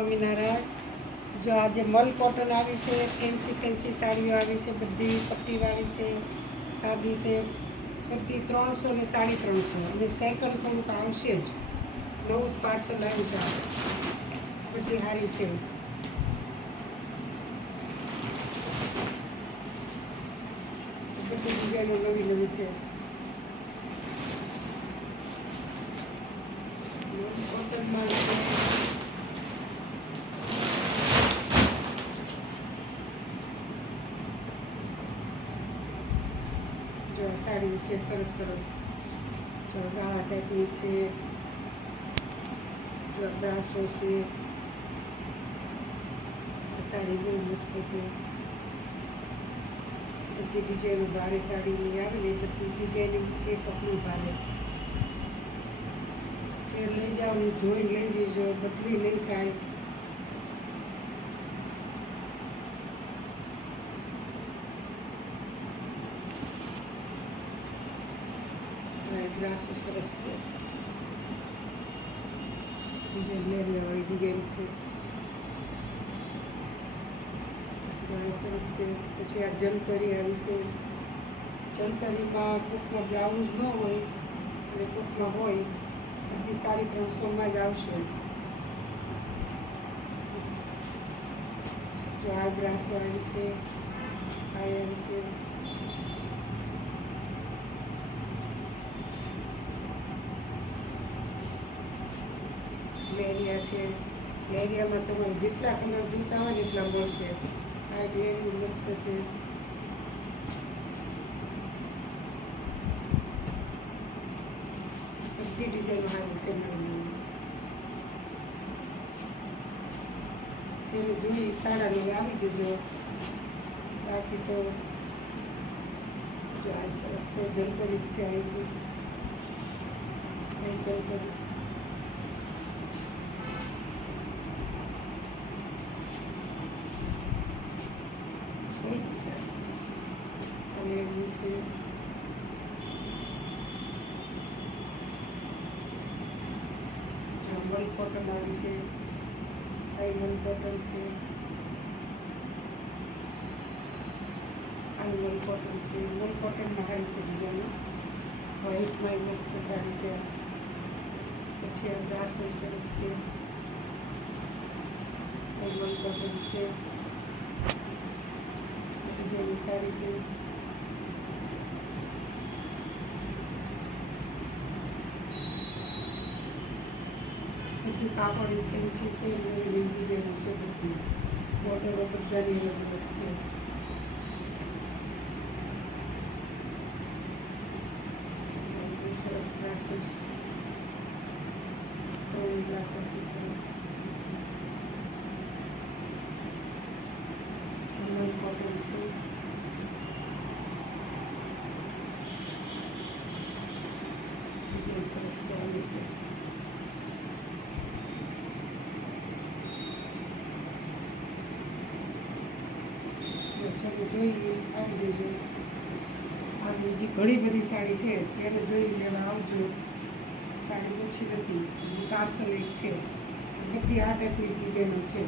સ્વામિનારાયણ. જો આજે મલ કોટન આવી છે, ફેન્સી સાડીઓ આવી છે, બધી પટ્ટીવાળી છે, સાદી છે, બધી 300 ને 350 અને સેકન્ડ થોડુંક આવશે જ. નવું પાર્સલ આવ્યું છે, બધી સારી છે. બધી ડિઝાઇનો નવી નવી છે. કોટનમાં જો સાડી છે, સરસ સરસ. જો ગાળા ટાઈપની છે, જો બ્રાસો છે, સાડી બહુ મસ્ત છે. બધી ડિઝાઇનો ભારે સાડીની આવે ને બધી ડિઝાઇનિંગ છે, કપડું ભારે. જે લઈ જાઓ ને જોઈને લઈ જજો, બદલી નહીં થાય. બ્રાસો સરસ છે, ડિઝાઇન લેરિયાવાળી ડિઝાઇન છે. સરસ છે. પછી આ જલપરી આવી છે. જલપરીમાં કોકમાં બ્લાઉઝ ન હોય અને કોકમાં હોય, બધી 350 જ આવશે. જો આ બ્રાસો આવી છે, આ આવી છે. લેરિયા છે. લેરિયામાં તમારે જેટલા કલર જોઈતા હોય ને એટલા મળશે. આ લેરી મસ્ત છે. બધી ડિઝાઇનો આવી છે નવી. જેનું જોઈએ સાડા નવે આવી જજો. બાકી તો જો આ સરસ છે, જલપરી છે. આવી જલપરી છે. મલ કોટન આવી છે, આ મલ કોટન છે, આ મલ કોટન છે. મલ કોટનમાં સારી છે ડિઝાઇન. વ્હાઈટમાં મસ્ત સાડી છે. પછી આ બ્રાસો સરસ છે, આ મલ કોટન છે, ડિઝાઇન સારી છે. બધું કાપડ ફેન્સી છે, નવી નવી ડિઝાઇનો છે. બધી બોર્ડરો બધાની અલગ અલગ છે. બહુ સરસ બ્રાસો, 3 બ્રાસો છે સરસ. મલ કોટન છે. ડિઝાઇન સરસ છે. આવી રીતે જોઈ આવી જજો. આ બીજી ઘણી બધી સાડી છે, જેને જોઈ લેવા આવજો. સાડી ઓછી નથી, હજી પાર્સલ એક છે. બધી આ ટાઈપની ડિઝાઇનો છે.